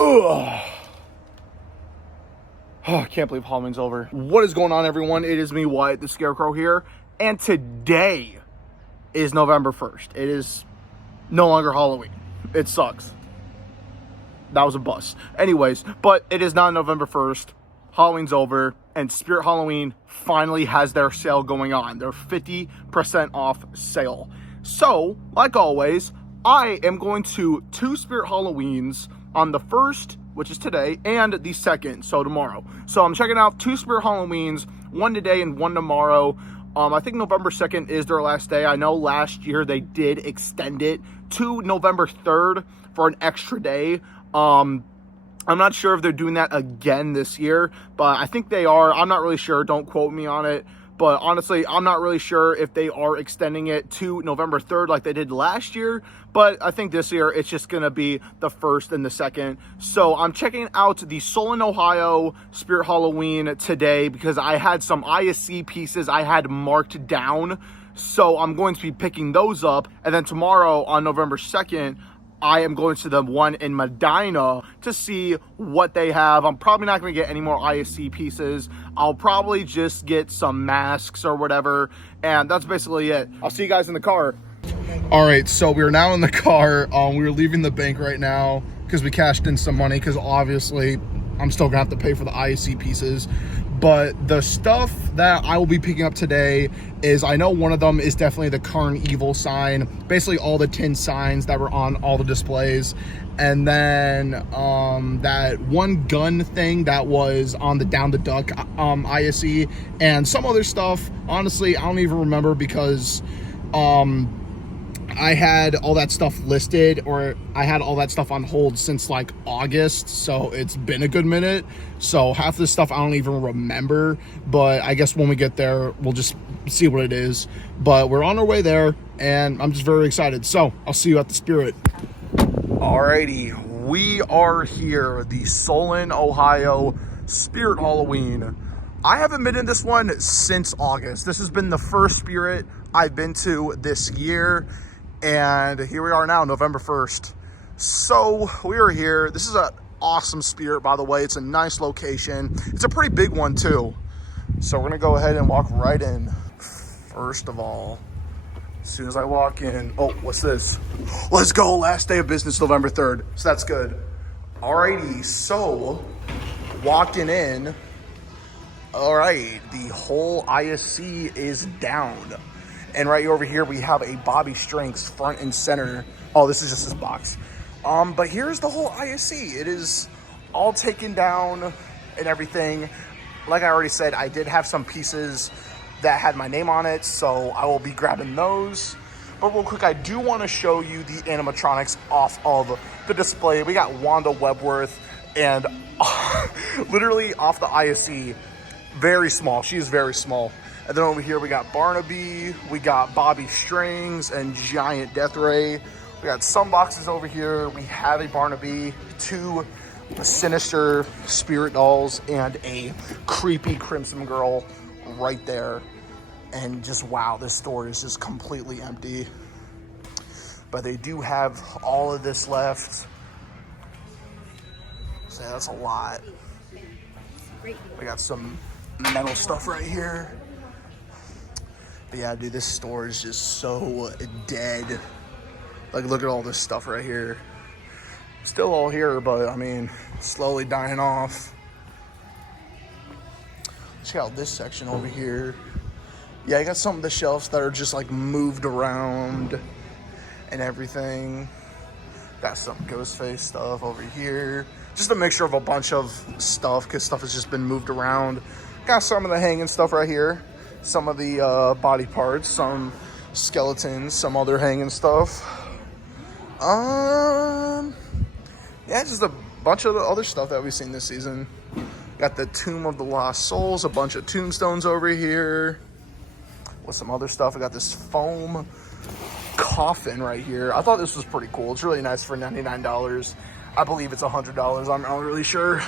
Ugh. Oh, I can't believe Halloween's over. What is going on, everyone? It is me, Wyatt, the Scarecrow here, and today is November 1st. It is no longer Halloween. It sucks. That was a bust. Anyways, but it is not November 1st. Halloween's over, and Spirit Halloween finally has their sale going on. Their 50% off sale. So, like always, I am going to 2 Spirit Halloweens on the 1st, which is today, and the 2nd, so tomorrow. So I'm checking out 2 Spirit Halloweens, one today and one tomorrow. I think November 2nd is their last day. I know last year they did extend it to November 3rd for an extra day. I'm not sure if they're doing that again this year, but I think they are. I'm not really sure. Don't quote me on it. But honestly, I'm not really sure if they are extending it to November 3rd like they did last year. But I think this year it's just going to be the 1st and the 2nd. So I'm checking out the Solon, Ohio Spirit Halloween today because I had some ISC pieces I had marked down. So I'm going to be picking those up. And then tomorrow on November 2nd, I am going to the one in Medina to see what they have. I'm probably not going to get any more ISC pieces. I'll probably just get some masks or whatever. And that's basically it. I'll see you guys in the car. All right, so we're now in the car. We're leaving the bank right now because we cashed in some money because obviously I'm still going to have to pay for the ISC pieces. But the stuff that I will be picking up today is, I know one of them is definitely the Carn Evil sign, basically all the tin signs that were on all the displays. And then that one gun thing that was on the Down the Duck ISE, and some other stuff. Honestly, I don't even remember because I had all that stuff listed, or I had all that stuff on hold since like August, so it's been a good minute. So half this stuff I don't even remember, but I guess when we get there, we'll just see what it is. But we're on our way there, and I'm just very excited. So I'll see you at the Spirit. Alrighty, we are here, the Solon, Ohio Spirit Halloween. I haven't been in this one since August. This has been the first Spirit I've been to this year. And here we are now, November 1st. So we are here. This is an awesome Spirit, by the way. It's a nice location. It's a pretty big one too. So we're gonna go ahead and walk right in. First of all, as soon as I walk in, oh, what's this? Let's go, last day of business, November 3rd. So that's good. Alrighty, so walking in. All right, the whole ISC is down. And right over here, we have a Bobby Strengths front and center. Oh, this is just his box. But here's the whole ISC. It is all taken down and everything. Like I already said, I did have some pieces that had my name on it, so I will be grabbing those. But real quick, I do want to show you the animatronics off of the display. We got Wanda Webworth, and literally off the ISC, very small. She is very small. And then over here, we got Barnaby, we got Bobby Strings, and Giant Death Ray. We got some boxes over here. We have a Barnaby, 2 Sinister Spirit dolls, and a creepy Crimson Girl right there. And just, wow, this store is just completely empty. But they do have all of this left. So that's a lot. We got some metal stuff right here. But yeah, dude, this store is just so dead. Like, look at all this stuff right here. Still all here, but I mean, slowly dying off. Check out this section over here. Yeah, I got some of the shelves that are just like moved around and everything. Got some Ghostface stuff over here. Just a mixture of a bunch of stuff because stuff has just been moved around. Got some of the hanging stuff right here. Some of the body parts, some skeletons, some other hanging stuff. Yeah, just a bunch of the other stuff that we've seen this season. Got the Tomb of the Lost Souls, a bunch of tombstones over here. With some other stuff, I got this foam coffin right here. I thought this was pretty cool. It's really nice for $99. I believe it's $100. I'm not really sure.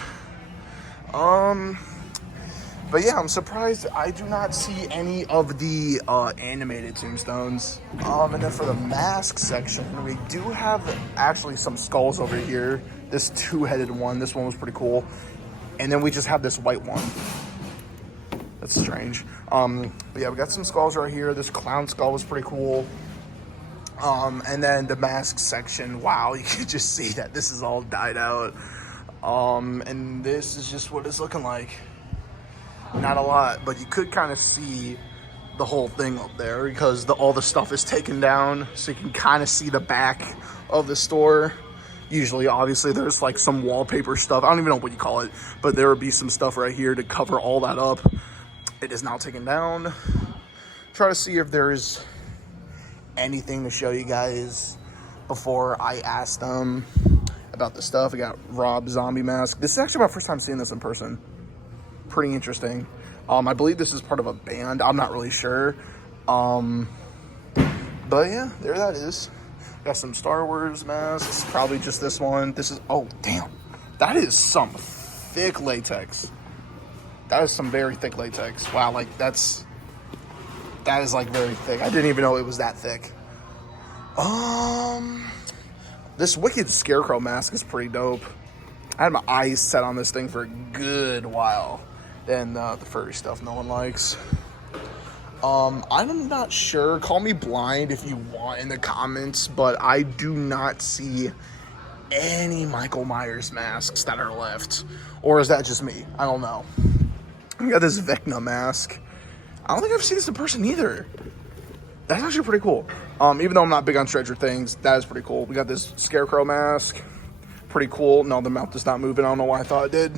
But yeah, I'm surprised I do not see any of the animated tombstones. And then for the mask section, we do have actually some skulls over here this two-headed one. This one was pretty cool. And then we just have this white one. That's strange. But yeah, we got some skulls right here. This clown skull was pretty cool. And then the mask section, wow, you can just see that this is all dyed out. And this is just what it's looking like. Not a lot, but you could kind of see the whole thing up there because all the stuff is taken down, so you can kind of see the back of the store. Usually, obviously, there's like some wallpaper stuff. I don't even know what you call it, but there would be some stuff right here to cover all that up. It is now taken down. Try to see if there's anything to show you guys before I ask them about the stuff. I got Rob Zombie mask. This is actually my first time seeing this in person. Pretty interesting. I believe this is part of a band. I'm not really sure. But yeah, there that is. Got some Star Wars masks. Probably just this one. This is, oh damn, that is some thick latex. That is some very thick latex. Wow, like that is like very thick. I didn't even know it was that thick. This Wicked Scarecrow mask is pretty dope. I had my eyes set on this thing for a good while. And the furry stuff no one likes. I'm not sure. Call me blind if you want in the comments, but I do not see any Michael Myers masks that are left. Or is that just me? I don't know. We got this Vecna mask. I don't think I've seen this in person either. That's actually pretty cool. Even though I'm not big on Stranger Things, that is pretty cool. We got this Scarecrow mask. Pretty cool. No, the mouth is not moving. I don't know why I thought it did.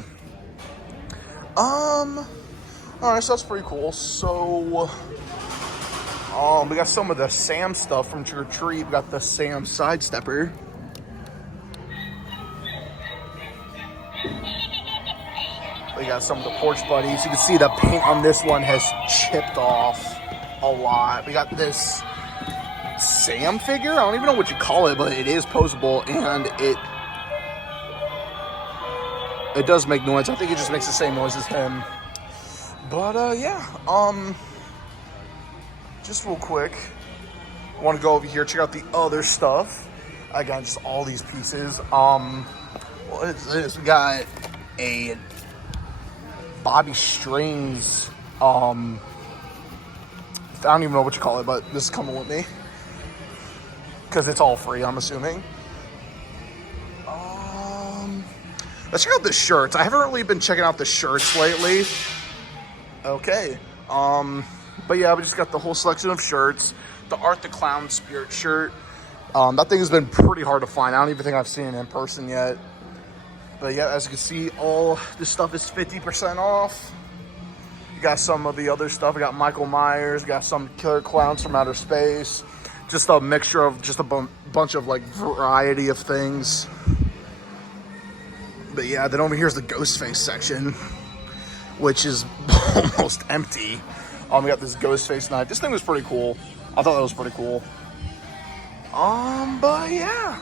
Alright, so that's pretty cool. So, we got some of the Sam stuff from Trick or Treat. We got the Sam Sidestepper. We got some of the Porch Buddies. You can see the paint on this one has chipped off a lot. We got this Sam figure. I don't even know what you call it, but it is posable, and it does make noise. I think it just makes the same noise as him. But, yeah. Just real quick, I want to go over here, check out the other stuff. I got just all these pieces. What is this? We got a Bobby Strings, I don't even know what you call it, but this is coming with me. Because it's all free, I'm assuming. Let's check out the shirts. I haven't really been checking out the shirts lately. Okay. But yeah, we just got the whole selection of shirts. The Art the Clown Spirit shirt. That thing has been pretty hard to find. I don't even think I've seen it in person yet. But yeah, as you can see, all this stuff is 50% off. You got some of the other stuff. We got Michael Myers. We got some killer clowns from outer space. Just a mixture of just a bunch of like variety of things. But yeah, then over here's the Ghostface section, which is almost empty. We got this Ghostface knife. This thing was pretty cool. I thought that was pretty cool. But yeah,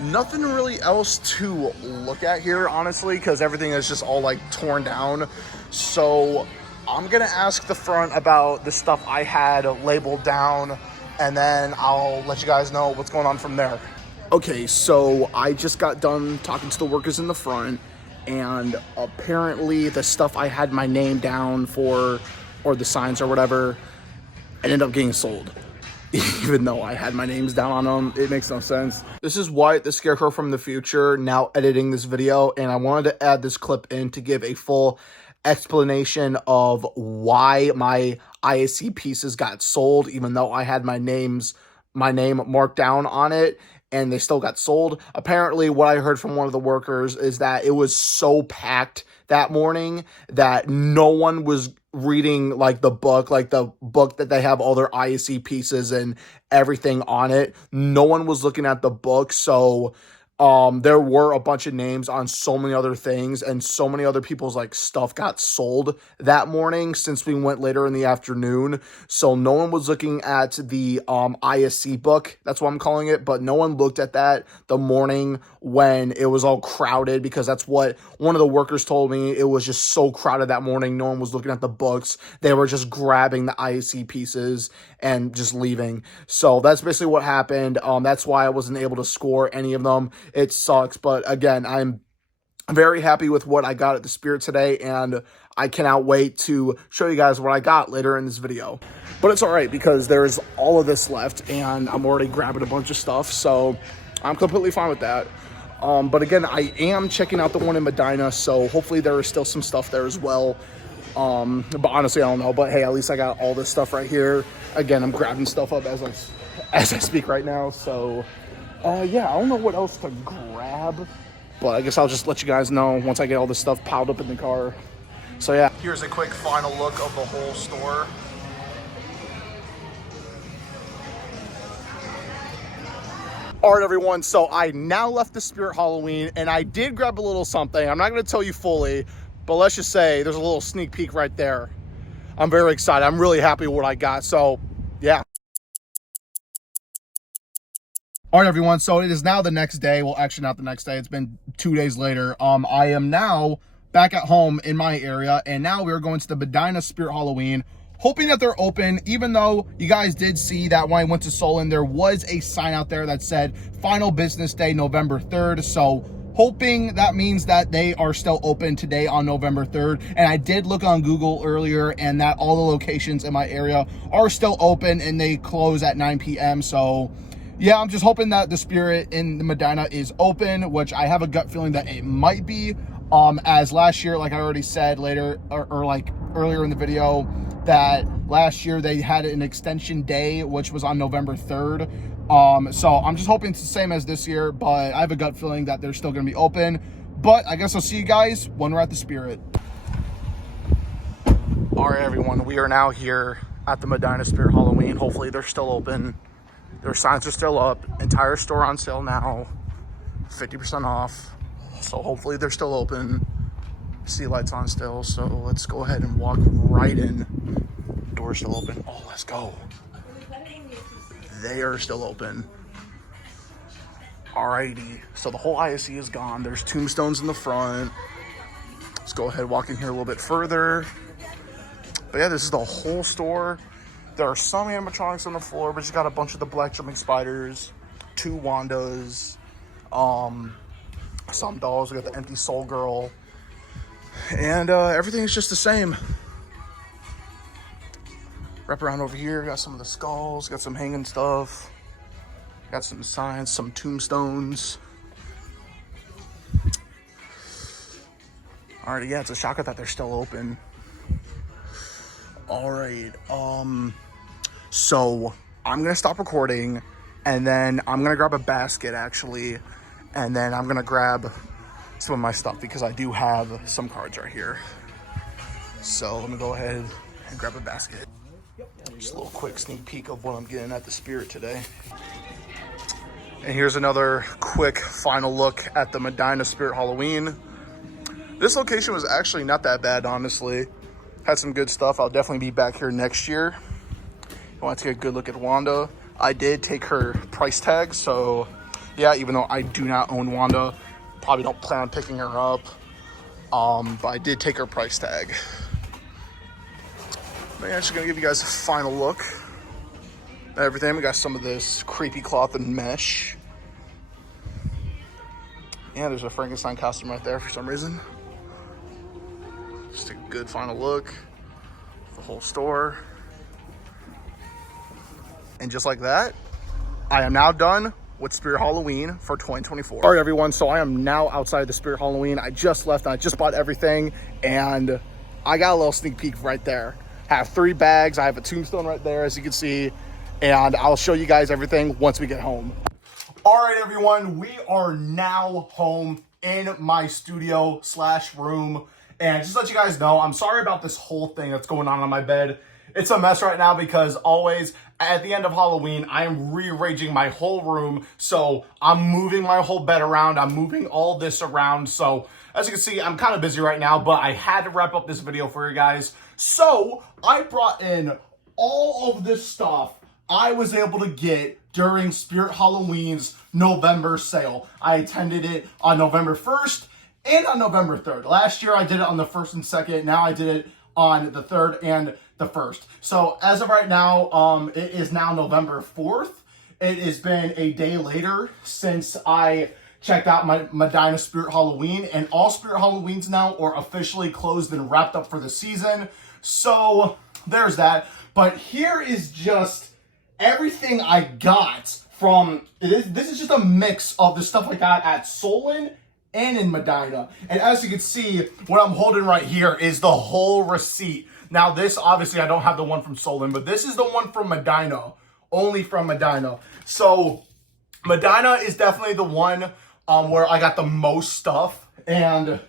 nothing really else to look at here, honestly, because everything is just all like torn down. So I'm gonna ask the front about the stuff I had labeled down, and then I'll let you guys know what's going on from there. Okay, so I just got done talking to the workers in the front, and apparently the stuff I had my name down for, or the signs or whatever, it ended up getting sold. Even though I had my names down on them, it makes no sense. This is Wyatt the Scarecrow from the future, now editing this video, and I wanted to add this clip in to give a full explanation of why my ISC pieces got sold, even though I had my name marked down on it, and they still got sold. Apparently, what I heard from one of the workers is that it was so packed that morning that no one was reading like the book that they have all their ISC pieces and everything on it. No one was looking at the book, so there were a bunch of names on so many other things, and so many other people's like stuff got sold that morning since we went later in the afternoon. So no one was looking at the ISC book, that's what I'm calling it, but no one looked at that the morning when it was all crowded, because that's what one of the workers told me. It was just so crowded that morning, no one was looking at the books. They were just grabbing the ISC pieces and just leaving. So that's basically what happened. That's why I wasn't able to score any of them. It sucks, but again, I'm very happy with what I got at the Spirit today, and I cannot wait to show you guys what I got later in this video. But it's all right because there's all of this left, and I'm already grabbing a bunch of stuff, so I'm completely fine with that. But again, I am checking out the one in Medina, so hopefully there is still some stuff there as well. But honestly, I don't know. But hey, at least I got all this stuff right here. Again, I'm grabbing stuff up as I speak right now. So yeah, I don't know what else to grab, but I guess I'll just let you guys know once I get all this stuff piled up in the car. So yeah, here's a quick final look of the whole store. All right, everyone, so I now left the Spirit Halloween, and I did grab a little something. I'm not going to tell you fully, but let's just say there's a little sneak peek right there. I'm very excited. I'm really happy with what I got, so yeah. All right, everyone, so it is now the next day. Well, actually, not the next day. It's been 2 days later. I am now back at home in my area, and now we're going to the Medina Spirit Halloween, hoping that they're open, even though you guys did see that when I went to Solon, there was a sign out there that said final business day, November 3rd. So hoping that means that they are still open today on November 3rd. And I did look on Google earlier, and that all the locations in my area are still open, and they close at 9 p.m. So yeah, I'm just hoping that the Spirit in the Medina is open, which I have a gut feeling that it might be. As last year, like I already said later, or like earlier in the video, that last year they had an extension day, which was on November 3rd. So I'm just hoping it's the same as this year, but I have a gut feeling that they're still going to be open. But I guess I'll see you guys when we're at the Spirit. All right, everyone, we are now here at the Medina Spirit Halloween. Hopefully they're still open. Their signs are still up. Entire store on sale now, 50% off. So hopefully they're still open. Sea lights on still, so let's go ahead and walk right in. Door's still open. Oh, let's go. They are still open. Alrighty, so the whole ISE is gone. There's tombstones in the front. Let's go ahead and walk in here a little bit further. But yeah, this is the whole store. There are some animatronics on the floor, but you got a bunch of the black jumping spiders, 2 Wandas, some dolls. We got the empty soul girl, and everything is just the same. Wrap around over here, got some of the skulls, got some hanging stuff, got some signs, some tombstones. Alright, yeah, it's a shocker that they're still open. Alright, so I'm gonna stop recording, and then I'm gonna grab a basket actually, and then I'm gonna grab some of my stuff because I do have some cards right here. So let me go ahead and grab a basket. Just a little quick sneak peek of what I'm getting at the Spirit today. And here's another quick final look at the Medina Spirit Halloween. This location was actually not that bad, honestly. Had some good stuff. I'll definitely be back here next year. I want to take a good look at Wanda. I did take her price tag, so yeah, even though I do not own Wanda, probably don't plan on picking her up, but I did take her price tag. But yeah, just gonna give you guys a final look at everything. We got some of this creepy cloth and mesh. Yeah, there's a Frankenstein costume right there for some reason. Just a good final look at the whole store. And just like that, I am now done with Spirit Halloween for 2024. All right, everyone, so I am now outside the Spirit Halloween. I just left and I just bought everything, and I got a little sneak peek right there. I have 3 bags. I have a tombstone right there, as you can see, and I'll show you guys everything once we get home. All right, everyone, we are now home in my studio / room. And just to let you guys know, I'm sorry about this whole thing that's going on my bed. It's a mess right now because always at the end of Halloween, I am rearranging my whole room. So I'm moving my whole bed around. I'm moving all this around. So as you can see, I'm kind of busy right now, but I had to wrap up this video for you guys. So I brought in all of this stuff I was able to get during Spirit Halloween's November sale. I attended it on November 1st and on November 3rd. Last year I did it on the 1st and 2nd. Now I did it on the 3rd and the 1st. So as of right now, it is now November 4th. It has been a day later since I checked out my Medina Spirit Halloween, and all Spirit Halloweens now are officially closed and wrapped up for the season. So there's that. But here is just everything I got from, this is just a mix of the stuff I got at Solon and in Medina. And as you can see, what I'm holding right here is the whole receipt. Now this, obviously I don't have the one from Solon, but this is the one from Medina, only from Medina. So Medina is definitely the one where I got the most stuff, and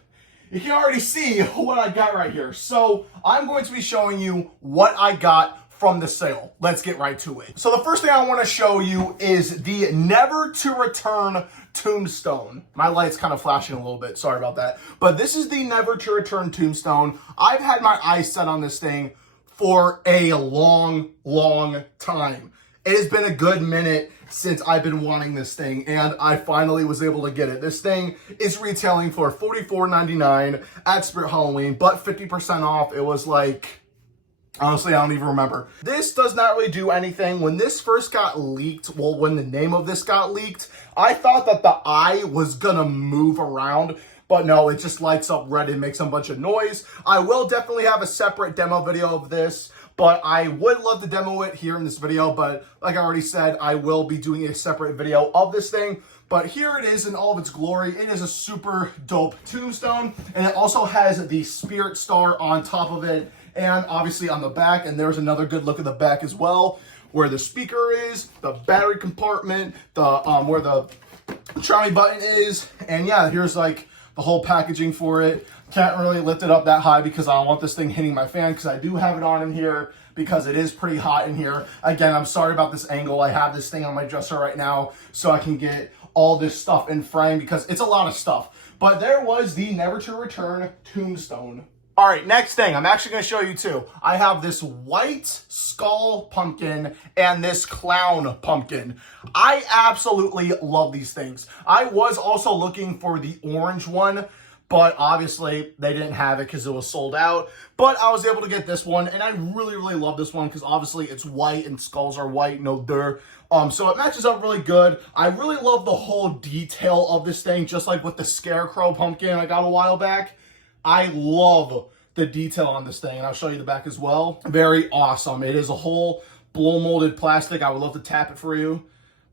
you can already see what I got right here. So I'm going to be showing you what I got from the sale. Let's get right to it. So the first thing I want to show you is the Never to Return Tombstone. My light's kind of flashing a little bit, sorry about that. But this is the Never to Return Tombstone. I've had my eyes set on this thing for a long, long time. It has been a good minute since I've been wanting this thing, and I finally was able to get it. This thing is retailing for $44.99 at Spirit Halloween, but 50% off. It was like, honestly, I don't even remember. This does not really do anything. When this first got leaked, well, when the name of this got leaked, I thought that the eye was gonna move around, but no, it just lights up red and makes a bunch of noise. I will definitely have a separate demo video of this, but I would love to demo it here in this video. But like I already said, I will be doing a separate video of this thing. But here it is in all of its glory. It is a super dope tombstone, and it also has the Spirit Star on top of it, and obviously on the back. And there's another good look at the back as well, where the speaker is, the battery compartment, the where the charming button is, and yeah, here's like the whole packaging for it. Can't really lift it up that high because I don't want this thing hitting my fan, because I do have it on in here because it is pretty hot in here. Again, I'm sorry about this angle. I have this thing on my dresser right now so I can get all this stuff in frame because it's a lot of stuff. But there was the Never to Return Tombstone. All right, next thing, I'm actually gonna show you two. I have this white skull pumpkin and this clown pumpkin. I absolutely love these things. I was also looking for the orange one, but obviously they didn't have it because it was sold out. But I was able to get this one, and I really, really love this one because obviously it's white and skulls are white, no dirt. So it matches up really good. I really love the whole detail of this thing, just like with the Scarecrow pumpkin I got a while back. I love the detail on this thing, and I'll show you the back as well. Very awesome. It is a whole blow molded plastic. I would love to tap it for you,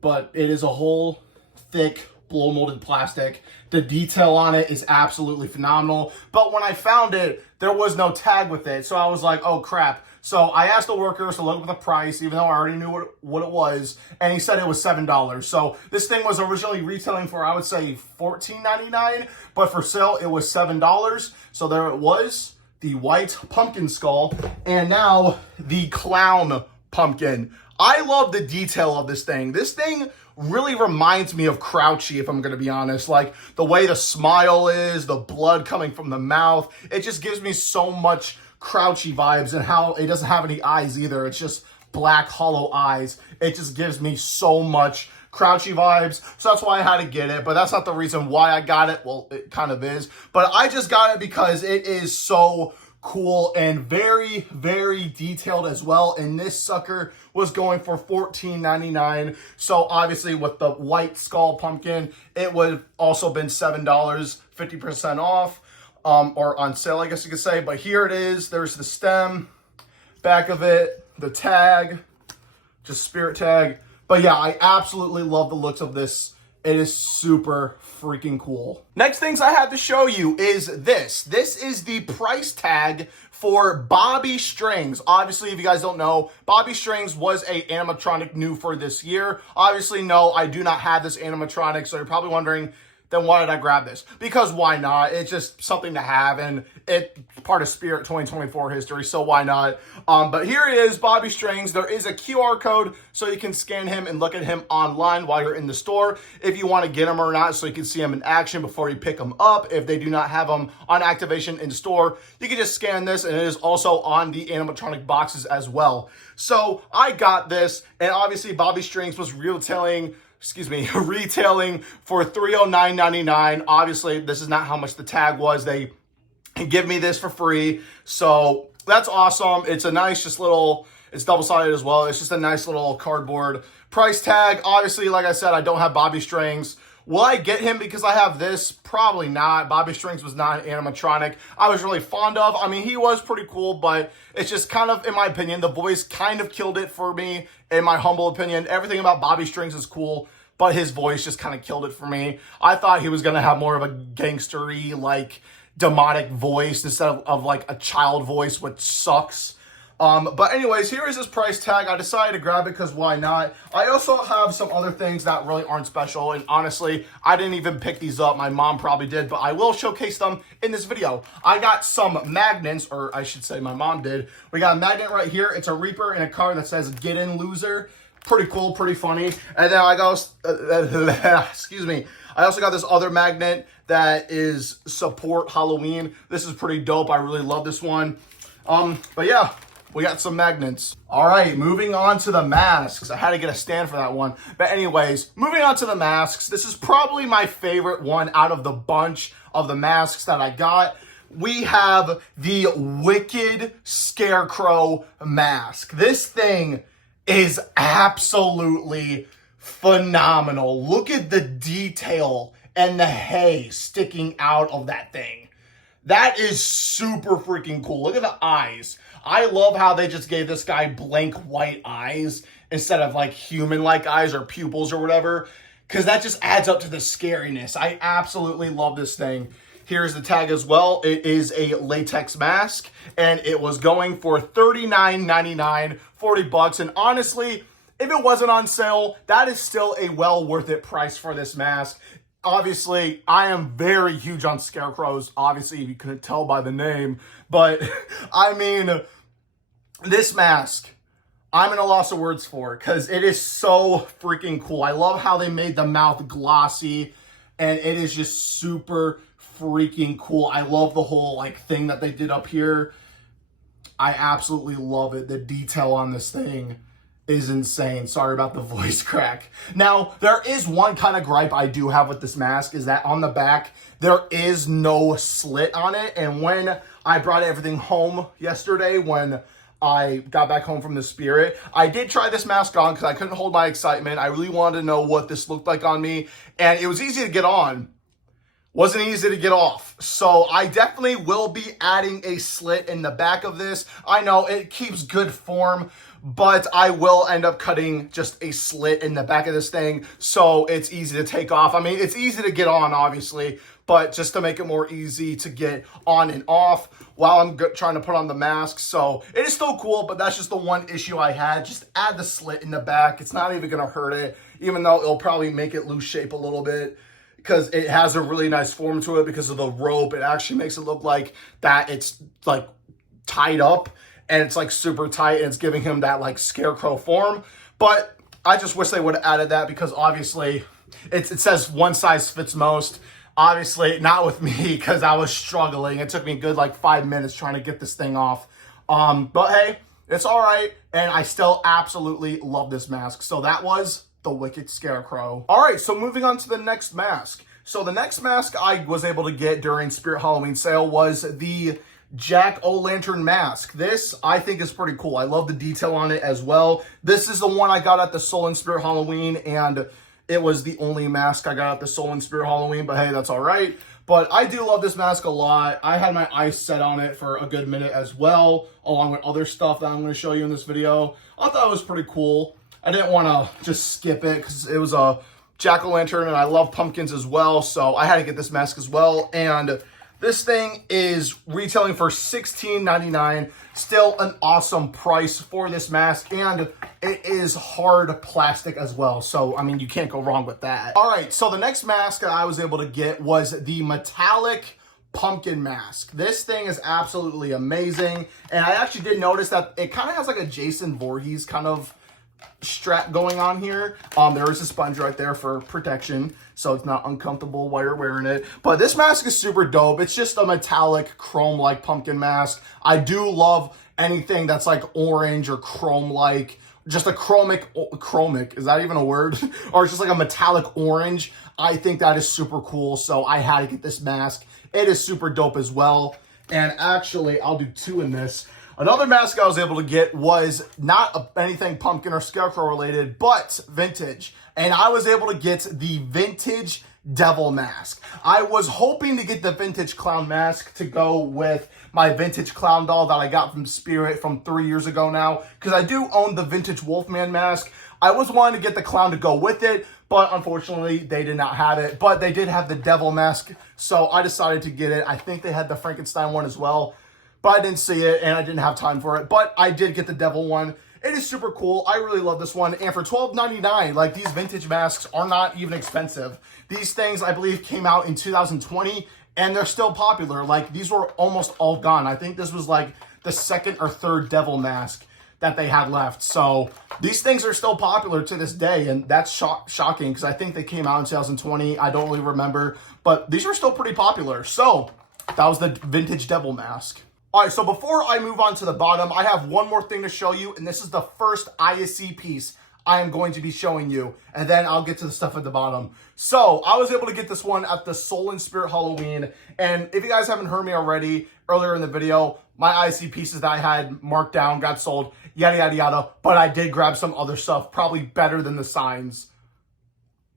but it is a whole thick blow molded plastic. The detail on it is absolutely phenomenal. But when I found it, there was no tag with it. So I was like, oh crap. So I asked the workers to look up the price, even though I already knew what it was, and he said it was $7. So this thing was originally retailing for, I would say, $14.99, but for sale, it was $7. So there it was, the white pumpkin skull, and now the clown pumpkin. I love the detail of this thing. This thing really reminds me of Crouchy, if I'm going to be honest. Like the way the smile is, the blood coming from the mouth. It just gives me so much Crouchy vibes, and how it doesn't have any eyes either. It's just black hollow eyes. It just gives me so much Crouchy vibes. So that's why I had to get it, but that's not the reason why I got it. Well, it kind of is, but I just got it because it is so cool and very, very detailed as well. And this sucker was going for $14.99. So obviously with the white skull pumpkin, it would have also been $7, 50% off, or on sale, I guess you could say. But here it is. There's the stem, back of it, the tag, just Spirit tag. But yeah, I absolutely love the looks of this. It is super freaking cool. Next things I have to show you is this. This is the price tag for Bobby Strings. Obviously, if you guys don't know, Bobby Strings was a animatronic new for this year. Obviously, no, I do not have this animatronic, so you're probably wondering, then why did I grab this? Because why not? It's just something to have, and it's part of Spirit 2024 history, so why not? But here it is, Bobby Strings. There is a QR code, so you can scan him and look at him online while you're in the store, if you want to get him or not, so you can see him in action before you pick him up. If they do not have him on activation in store, you can just scan this, and it is also on the animatronic boxes as well. So I got this, and obviously Bobby Strings was retailing for $309.99. Obviously, this is not how much the tag was. They give me this for free, so that's awesome. It's a nice, just little, it's double-sided as well. It's just a nice little cardboard price tag. Obviously, like I said, I don't have Bobby Strings Will I get him because I have this? Probably not. Bobby Strings was not an animatronic I was really fond of. I mean, he was pretty cool, but it's just kind of, in my opinion, the voice kind of killed it for me, in my humble opinion. Everything about Bobby Strings is cool, but his voice just kind of killed it for me. I thought he was going to have more of a gangstery, like, demonic voice instead of like a child voice, which sucks. But anyways, here is his price tag. I decided to grab it because why not? I also have some other things that really aren't special, and honestly, I didn't even pick these up. My mom probably did, but I will showcase them in this video. I got some magnets, or I should say my mom did. We got a magnet right here. It's a Reaper and a card that says "Get In, Loser." Pretty cool, pretty funny. And then I got, excuse me, I also got this other magnet that is Support Halloween. This is pretty dope. I really love this one. But yeah, we got some magnets. All right, moving on to the masks. I had to get a stand for that one. But anyways, moving on to the masks. This is probably my favorite one out of the bunch of the masks that I got. We have the Wicked Scarecrow mask. This thing is absolutely phenomenal. Look at the detail and the hay sticking out of that thing. That is super freaking cool. Look at the eyes. I love how they just gave this guy blank white eyes instead of like human-like eyes or pupils or whatever, because that just adds up to the scariness. I absolutely love this thing. Here's the tag as well. It is a latex mask, and it was going for $39.99, 40 bucks. And honestly, if it wasn't on sale, that is still a well worth it price for this mask. Obviously, I am very huge on scarecrows. Obviously, you couldn't tell by the name, but I mean, this mask, I'm at a loss of words for it because it is so freaking cool. I love how they made the mouth glossy, and it is just super freaking cool. I love the whole like thing that they did up here. I absolutely love it. The detail on this thing is insane. Sorry about the voice crack. Now, there is one kind of gripe I do have with this mask, is that on the back, there is no slit on it. And when I brought everything home yesterday, when I got back home from the Spirit, I did try this mask on because I couldn't hold my excitement. I really wanted to know what this looked like on me. And it was easy to get on. Wasn't easy to get off. So I definitely will be adding a slit in the back of this. I know it keeps good form, but I will end up cutting just a slit in the back of this thing so it's easy to take off. I mean, it's easy to get on, obviously, but just to make it more easy to get on and off while I'm trying to put on the mask. So it is still cool, but that's just the one issue I had. Just add the slit in the back. It's not even going to hurt it, even though it'll probably make it lose shape a little bit, because it has a really nice form to it because of the rope. It actually makes it look like that it's like tied up and it's like super tight and it's giving him that like scarecrow form. But I just wish they would have added that because obviously it says one size fits most. Obviously not with me because I was struggling. It took me a good like 5 minutes trying to get this thing off. But hey, it's all right. And I still absolutely love this mask. So that was the Wicked Scarecrow. All right, so moving on to the next mask. So the next mask I was able to get during Spirit Halloween sale was the Jack-o'-lantern mask. This, I think, is pretty cool. I love the detail on it as well. This is the one I got at the Solon Spirit Halloween, and it was the only mask I got at the Solon Spirit Halloween, but hey, that's all right. But I do love this mask a lot. I had my eyes set on it for a good minute as well, along with other stuff that I'm going to show you in this video. I thought it was pretty cool. I didn't want to just skip it because it was a jack-o'-lantern and I love pumpkins as well. So I had to get this mask as well. And this thing is retailing for $16.99. Still an awesome price for this mask. And it is hard plastic as well. So, I mean, you can't go wrong with that. All right, so the next mask that I was able to get was the metallic pumpkin mask. This thing is absolutely amazing. And I actually did notice that it kind of has like a Jason Voorhees kind of strap going on here. There is a sponge right there for protection, so it's not uncomfortable while you're wearing it. But this mask is super dope. It's just a metallic chrome-like pumpkin mask. I do love anything that's like orange or chrome-like. Just a chromic, is that even a word? Or just like a metallic orange. I think that is super cool, so I had to get this mask. It is super dope as well. And actually, I'll do two in this. Another mask I was able to get was not anything pumpkin or scarecrow related, but vintage. And I was able to get the vintage devil mask. I was hoping to get the vintage clown mask to go with my vintage clown doll that I got from Spirit from 3 years ago now, because I do own the vintage Wolfman mask. I was wanting to get the clown to go with it, but unfortunately they did not have it. But they did have the devil mask, so I decided to get it. I think they had the Frankenstein one as well, but I didn't see it and I didn't have time for it. But I did get the devil one. It is super cool. I really love this one. And for $12.99, like, these vintage masks are not even expensive. These things, I believe, came out in 2020, and they're still popular. Like, these were almost all gone. I think this was like the second or third devil mask that they had left. So these things are still popular to this day, and that's shocking because I think they came out in 2020. I don't really remember, but these are still pretty popular. So that was the vintage devil mask. All right, so before I move on to the bottom, I have one more thing to show you, and this is the first ISC piece I am going to be showing you, and then I'll get to the stuff at the bottom. So I was able to get this one at the Solon Spirit Halloween, and if you guys haven't heard me already, earlier in the video, my ISC pieces that I had marked down got sold, yada, yada, yada, but I did grab some other stuff, probably better than the signs,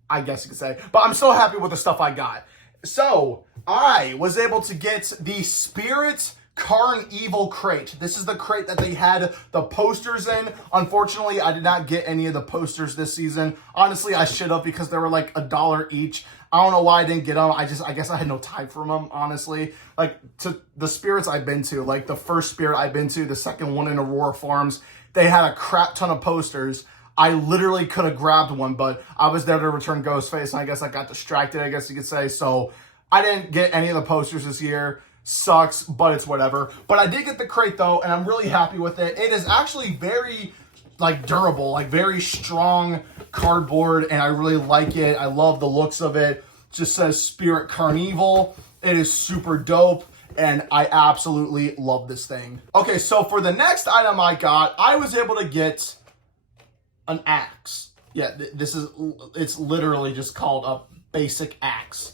I guess you could say, but I'm still happy with the stuff I got. So I was able to get the Spirit Carnival crate. This is the crate that they had the posters in. Unfortunately, I did not get any of the posters this season. Honestly, I should have, because they were like $1 each. I don't know why I didn't get them. I guess I had no time for them, honestly. Like, to the spirits I've been to, like the first spirit I've been to, the second one in Aurora Farms, they had a crap ton of posters. I literally could have grabbed one, but I was there to return Ghostface, and I guess I got distracted, I guess you could say. So I didn't get any of the posters this year. Sucks, but it's whatever. But I did get the crate though, and I'm really happy with it. It is actually very, like, durable, like very strong cardboard, and I really like it. I love the looks of it. It just says Spirit Carnival. It is super dope, and I absolutely love this thing. Okay, so for the next item I got, I was able to get an axe. Yeah, it's literally just called a basic axe.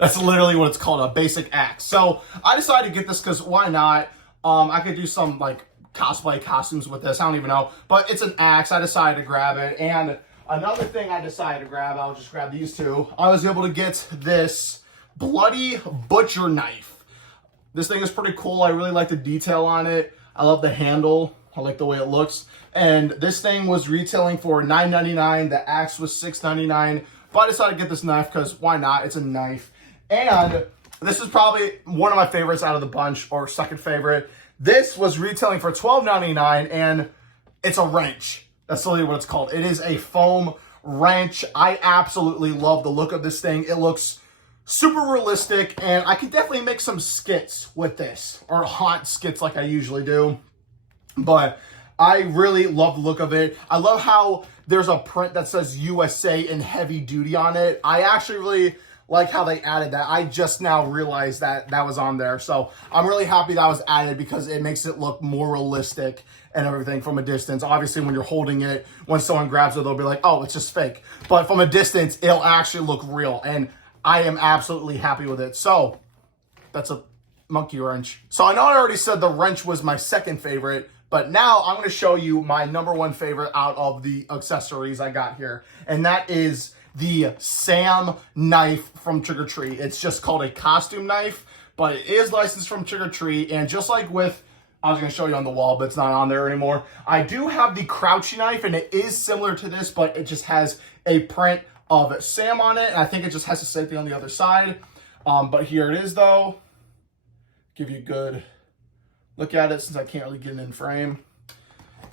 That's literally what it's called, a basic axe. So I decided to get this because why not? I could do some like cosplay costumes with this. I don't even know. But it's an axe. I decided to grab it. And another thing I decided to grab, I'll just grab these two. I was able to get this bloody butcher knife. This thing is pretty cool. I really like the detail on it. I love the handle. I like the way it looks. And this thing was retailing for $9.99. The axe was $6.99. But I decided to get this knife because why not? It's a knife. And this is probably one of my favorites out of the bunch, or second favorite. This was retailing for $12.99, and it's a wrench. That's literally what it's called. It is a foam wrench. I absolutely love the look of this thing. It looks super realistic, and I could definitely make some skits with this, or haunt skits like I usually do. But I really love the look of it. I love how there's a print that says USA in heavy duty on it. I actually really like how they added that. I just now realized that that was on there. So I'm really happy that was added because it makes it look more realistic and everything from a distance. Obviously, when you're holding it, when someone grabs it, they'll be like, oh, it's just fake. But from a distance, it'll actually look real. And I am absolutely happy with it. So that's a monkey wrench. So I know I already said the wrench was my second favorite, but now I'm going to show you my number one favorite out of the accessories I got here. And that is the Sam knife from Trick or Treat. It's just called a costume knife, but it is licensed from Trick or Treat. And just like with, I was going to show you on the wall, but it's not on there anymore. I do have the Crouchy knife, and it is similar to this, but it just has a print of Sam on it. And I think it just has the same thing on the other side. But here it is, though. Give you a good look at it since I can't really get it in frame.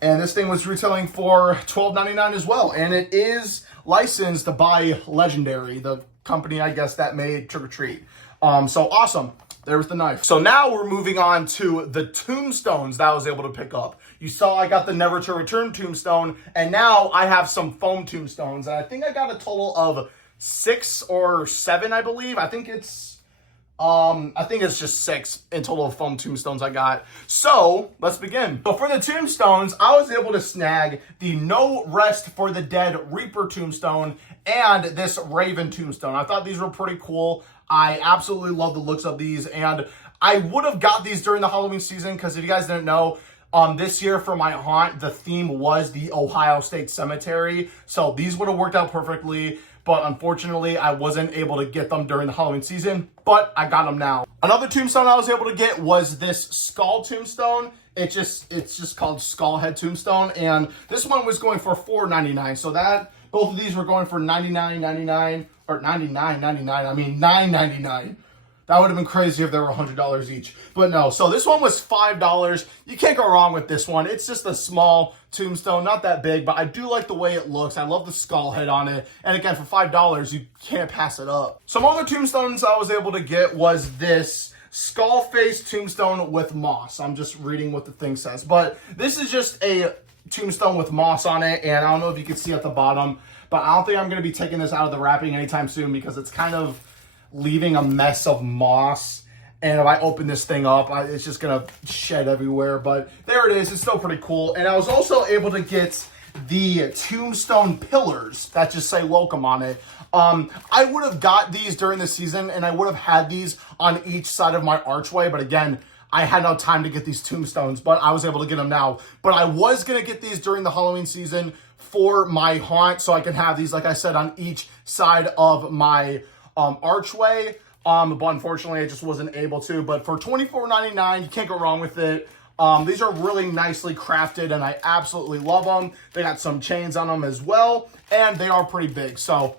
And this thing was retailing for $12.99 as well. And it is licensed by Legendary, the company, I guess, that made Trick or Treat. So awesome. There's the knife. So now we're moving on to the tombstones that I was able to pick up. You saw I got the Never to Return tombstone, and now I have some foam tombstones. And I think I got a total of 6 or 7, I believe. I think it's just 6 in total of foam tombstones I got. So let's begin. So for the tombstones, I was able to snag the No Rest for the Dead Reaper tombstone and this Raven tombstone. I thought these were pretty cool. I absolutely love the looks of these, and I would have got these during the Halloween season because if you guys didn't know, this year for my haunt, the theme was the Ohio State Cemetery. So these would have worked out perfectly. but unfortunately I wasn't able to get them during the Halloween season, but I got them now. Another tombstone I was able to get was this skull tombstone. It's just called Skull Head Tombstone, and this one was going for $4.99. So that both of these were going for $99.99 or $99.99. I mean $9.99. That would have been crazy if they were $100 each. But no, so this one was $5. You can't go wrong with this one. It's just a small tombstone, not that big, but I do like the way it looks. I love the skull head on it. And again, for $5, you can't pass it up. Some other tombstones I was able to get was this skull face tombstone with moss. I'm just reading what the thing says. But this is just a tombstone with moss on it. And I don't know if you can see at the bottom, but I don't think I'm going to be taking this out of the wrapping anytime soon because it's kind of leaving a mess of moss, and if I open this thing up, it's just gonna shed everywhere. But there it is. It's still pretty cool. And I was also able to get the tombstone pillars that just say welcome on it. I would have got these during the season, and I would have had these on each side of my archway, but again, I had no time to get these tombstones, but I was able to get them now. But I was gonna get these during the Halloween season for my haunt, so I can have these, like I said, on each side of my archway, but unfortunately I just wasn't able to. But for $24.99, you can't go wrong with it. These are really nicely crafted, and I absolutely love them. They got some chains on them as well, and they are pretty big, so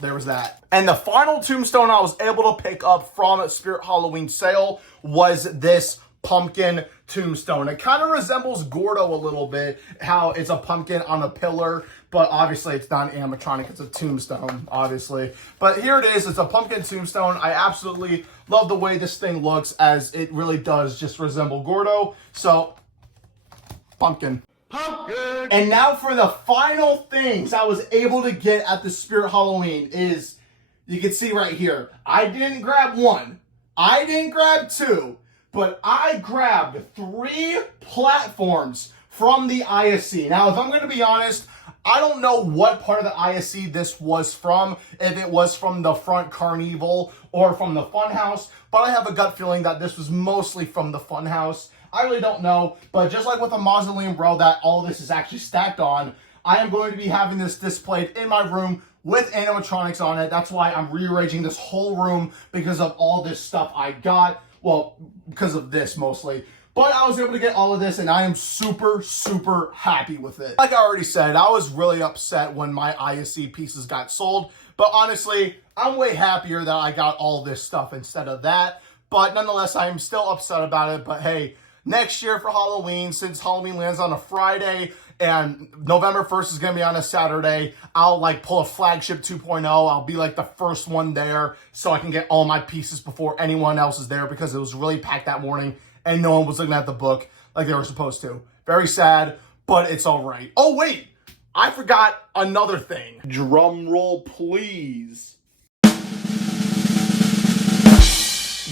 there was that. And the final tombstone I was able to pick up from Spirit Halloween sale was this pumpkin tombstone. It kind of resembles Gordo a little bit, how it's a pumpkin on a pillar, but obviously it's not an animatronic, it's a tombstone, obviously. But here it is, it's a pumpkin tombstone. I absolutely love the way this thing looks, as it really does just resemble Gordo. So, pumpkin. Pumpkin! And now for the final things I was able to get at the Spirit Halloween is, you can see right here, I didn't grab one, I didn't grab two, but I grabbed 3 platforms from the ISC. Now, if I'm going to be honest, I don't know what part of the ISC this was from, if it was from the front carnival or from the funhouse, but I have a gut feeling that this was mostly from the funhouse. I really don't know, but just like with the mausoleum row that all this is actually stacked on, I am going to be having this displayed in my room with animatronics on it. That's why I'm rearranging this whole room, because of all this stuff I got. Well, because of this mostly. But I was able to get all of this, and I am super, super happy with it. Like I already said, I was really upset when my ISC pieces got sold. But honestly, I'm way happier that I got all this stuff instead of that. But nonetheless, I am still upset about it. But hey, next year for Halloween, since Halloween lands on a Friday and November 1st is going to be on a Saturday, I'll like pull a flagship 2.0. I'll be like the first one there so I can get all my pieces before anyone else is there, because it was really packed that morning and no one was looking at the book like they were supposed to. Very sad, but it's all right. Oh, wait, I forgot another thing. Drum roll, please.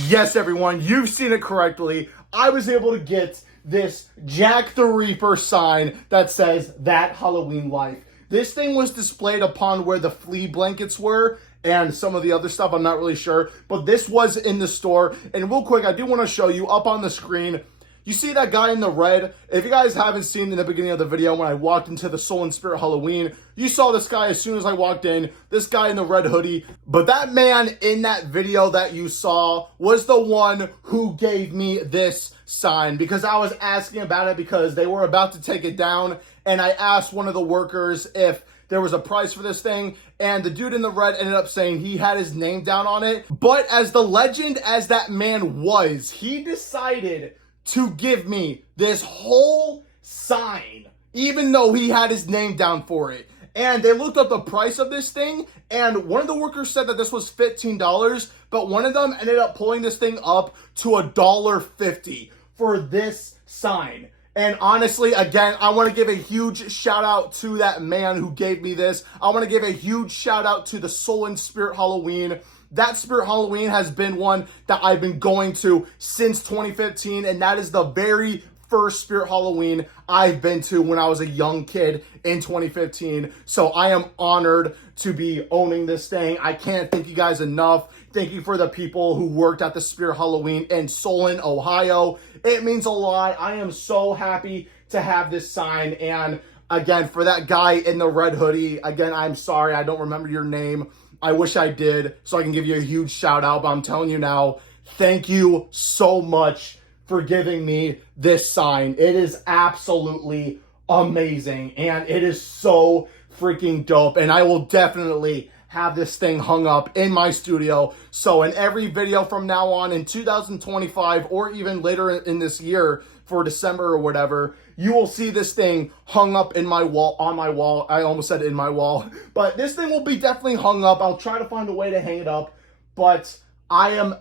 Yes, everyone, you've seen it correctly. I was able to get this Jack the Reaper sign that says "That Halloween Life." This thing was displayed upon where the flea blankets were and some of the other stuff, I'm not really sure, but this was in the store. And real quick, I do want to show you up on the screen. You see that guy in the red? If you guys haven't seen in the beginning of the video when I walked into the Solon Spirit Halloween, you saw this guy as soon as I walked in, this guy in the red hoodie. But that man in that video that you saw was the one who gave me this sign, because I was asking about it because they were about to take it down, and I asked one of the workers if there was a price for this thing, and the dude in the red ended up saying he had his name down on it. But as the legend as that man was, he decided to give me this whole sign, even though he had his name down for it. And they looked up the price of this thing, and one of the workers said that this was $15, but one of them ended up pulling this thing up to $1.50 for this sign. And honestly, again, I want to give a huge shout out to that man who gave me this. I want to give a huge shout out to the Solon Spirit Halloween. That Spirit Halloween has been one that I've been going to since 2015, and that is the very first Spirit Halloween I've been to when I was a young kid in 2015. So I am honored to be owning this thing. I can't thank you guys enough. Thank you for the people who worked at the Spirit Halloween in Solon, Ohio. It means a lot. I am so happy to have this sign, and Again, for that guy in the red hoodie, again, I'm sorry, I don't remember your name. I wish I did, so I can give you a huge shout out, but I'm telling you now, thank you so much for giving me this sign. It is absolutely amazing, and it is so freaking dope, and I will definitely have this thing hung up in my studio. So in every video from now on in 2025 or even later in this year for December or whatever, you will see this thing hung up in my wall, on my wall. I almost said in my wall, but this thing will be definitely hung up. I'll try to find a way to hang it up, but I'm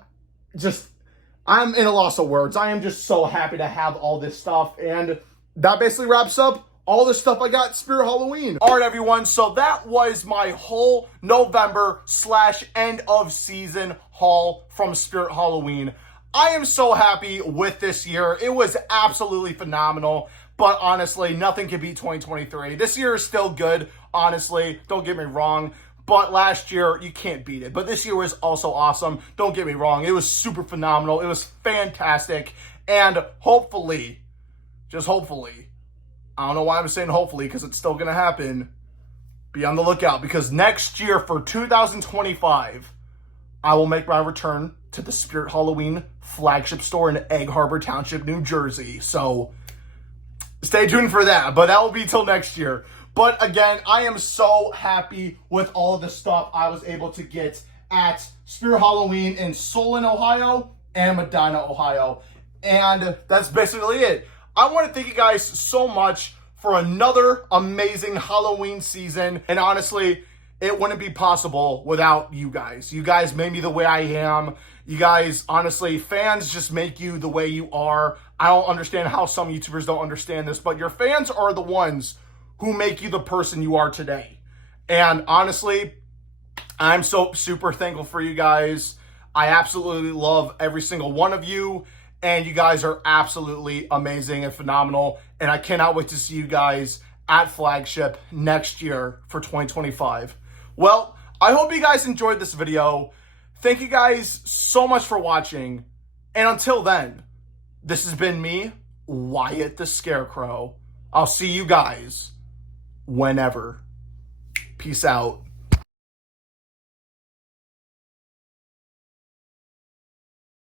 in a loss of words. I am just so happy to have all this stuff, and that basically wraps up all the stuff I got Spirit Halloween. All right, everyone, so that was my whole November / end of season haul from Spirit Halloween. I am so happy with this year. It was absolutely phenomenal, but honestly, nothing can beat 2023. This year is still good, honestly, don't get me wrong, but last year, you can't beat it. But this year was also awesome, don't get me wrong. It was super phenomenal, it was fantastic, and hopefully, just hopefully, I don't know why I'm saying hopefully, because it's still going to happen. Be on the lookout, because next year for 2025, I will make my return to the Spirit Halloween flagship store in Egg Harbor Township, New Jersey. So stay tuned for that, but that will be till next year. But again, I am so happy with all of the stuff I was able to get at Spirit Halloween in Solon, Ohio and Medina, Ohio. And that's basically it. I want to thank you guys so much for another amazing Halloween season. And honestly, it wouldn't be possible without you guys. You guys made me the way I am. You guys, honestly, fans just make you the way you are. I don't understand how some YouTubers don't understand this, but your fans are the ones who make you the person you are today. And honestly, I'm so super thankful for you guys. I absolutely love every single one of you. And you guys are absolutely amazing and phenomenal. And I cannot wait to see you guys at Flagship next year for 2025. Well, I hope you guys enjoyed this video. Thank you guys so much for watching. And until then, this has been me, Wyatt the Scarecrow. I'll see you guys whenever. Peace out.